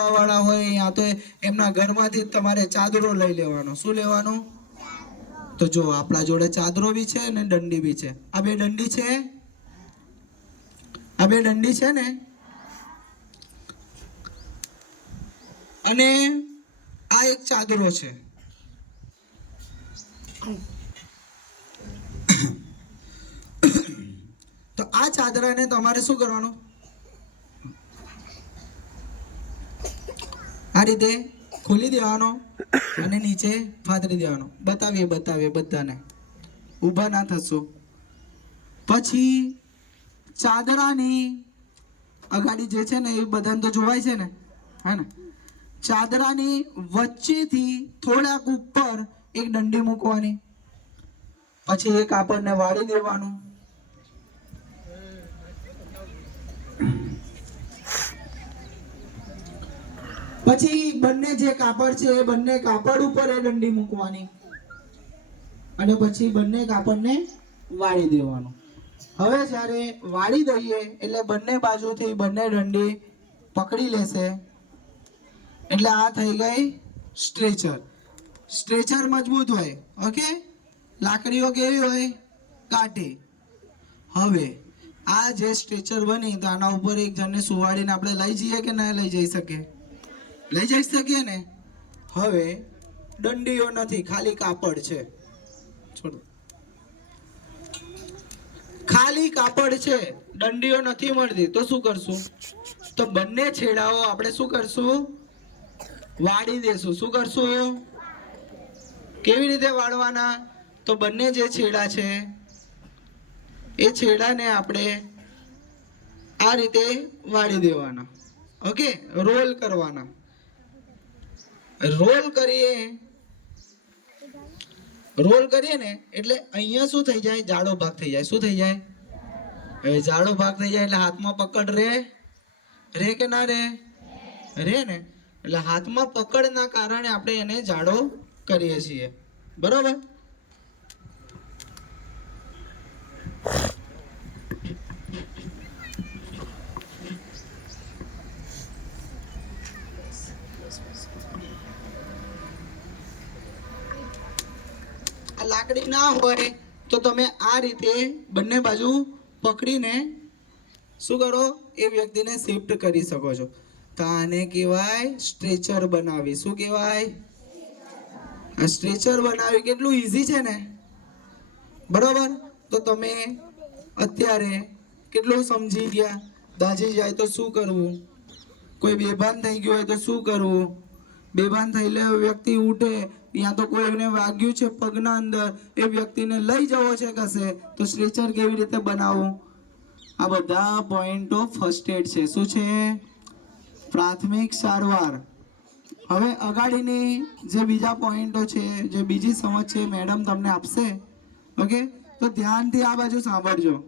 વાળા હોય યા તો એમના ઘરમાંથી તમારે ચાદરો લઈ લેવાનો. શું લેવાનું? તો જો આપણા જોડે ચાદરો બી છે અને દંડી બી છે. આ બે દંડી છે? આ બે દંડી છે ને? અને આ એક ચાદરો છે. તો આ ચાદરાને તમારે શું કરવાનું? આ રીતે ખોલી દેવાનો અને નીચે ફાતરી દેવાનો. બતાવીએ બતાવીએ બધાને. ઊભા ના થશો. પછી ચાદરાની અગાડી જે છે ને એ બધાને તો જોવાય છે ને? હે ને? ચાદરાની વચ્ચેથી થોડાક ઉપર એક દંડી મૂકવાની. પછી એક આપણને વાળી દેવાનું. પછી બંને જે કાપડ છે એ બંને કાપડ ઉપર એ દંડી મૂકવાની. અને પછી બંને કાપડને વાળી દેવાનું. હવે જ્યારે વાળી દઈએ એટલે બંને બાજુથી બંને દંડી પકડી લેશે. એટલે આ થઈ ગઈ સ્ટ્રેચર. સ્ટ્રેચર મજબૂત હોય, ઓકે? લાકડીઓ કેવી હોય? કાઢી હવે, આ જે સ્ટ્રેચર બની તો આના ઉપર એક જણને સુવાડીને આપણે લઈ જઈએ કે ના લઈ જઈ શકીએ? લઈ જઈ શકીએ ને? હવે દંડીઓ નથી, ખાલી કાપડ છે. ખાલી કાપડ છે, દંડીઓ નથી મળતી. તો શું કરશું? તો બંને છેડાઓ આપણે શું કરશું? વાળી દેશું. શું કરશું કેવી રીતે વાળવાના? તો બંને જે છેડા છે, એ છેડાને આપણે આ રીતે વાળી દેવાના. ઓકે? રોલ કરવાના. રોલ કરીએ. રોલ કરીએ ને એટલે અહીંયા શું થઈ જાય? જાડો ભાગ થઈ જાય. શું થઈ જાય? હવે જાડો ભાગ થઈ જાય એટલે હાથમાં પકડ રે. રે કે ના રે? રે ને. એટલે હાથમાં પકડના કારણે આપણે એને જાડો કરીએ છીએ. બરોબર? આ લાકડી ના હોય તો તમે આ રીતે બંને બાજુ પકડીને શું કરો? એ વ્યક્તિને શિફ્ટ કરી શકો છો. તો આને કહેવાય? સ્ટ્રેચર બનાવી. શું કહેવાય? આ સ્ટ્રેચર બનાવી કેટલું ઇઝી છે ને? બરાબર? તો તમે અત્યારે કેટલું સમજી ગયા? દાજી જાય તો શું કરવું? કોઈ બેભાન થઈ ગયું હોય તો શું કરવું? બેભાન થયેલો વ્યક્તિ ઉઠે યા તો કોઈને વાગ્યું છે પગના અંદર, એ વ્યક્તિને લઈ જવો છે કશે, તો સ્ટ્રેચર કેવી રીતે બનાવવું? આ બધા પોઈન્ટ ઓફ ફર્સ્ટ એડ છે. શું છે? પ્રાથમિક સારવાર. હવે અગાડીની જે બીજા પોઈન્ટો છે, જે બીજી સમજ છે મેડમ તમને આપશે? ઓકે તો ધ્યાનથી આ બાજુ સાંભળજો.